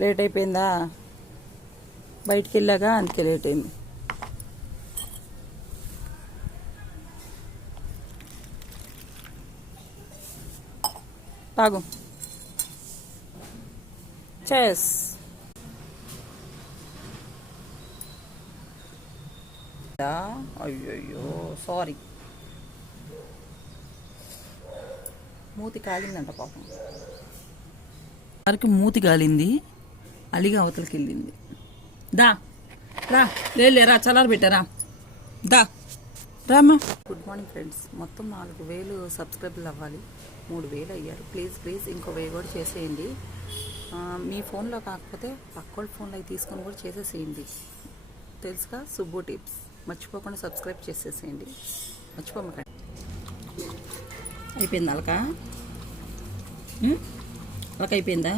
Late అయిపోయిందా? బయటికి వెళ్ళాగా, అందుకే లేట్ అయింది. తాగు. చెస్. అయ్యయ్యో సారీ. మూతి కాలిందంట పాపం. వారికి మూతి కాలింది, అలిగి అవతలకి వెళ్ళింది. దా రా, లేరా చల్లారి పెట్టారా, దా రామా. Good morning friends. మొత్తం 4000 సబ్స్క్రైబర్లు అవ్వాలి. 3000 అయ్యారు. ప్లీజ్ ఇంకో 1000 కూడా చేసేయండి. మీ ఫోన్లో కాకపోతే పక్కోళ్ళ ఫోన్లో అవి తీసుకొని కూడా చేసేసేయండి. తెలుసుగా సుబ్బు టిప్స్. మర్చిపోకుండా సబ్స్క్రైబ్ చేసేసేయండి, మర్చిపోమకండి. అయిపోయింది అలక అయిపోయిందా?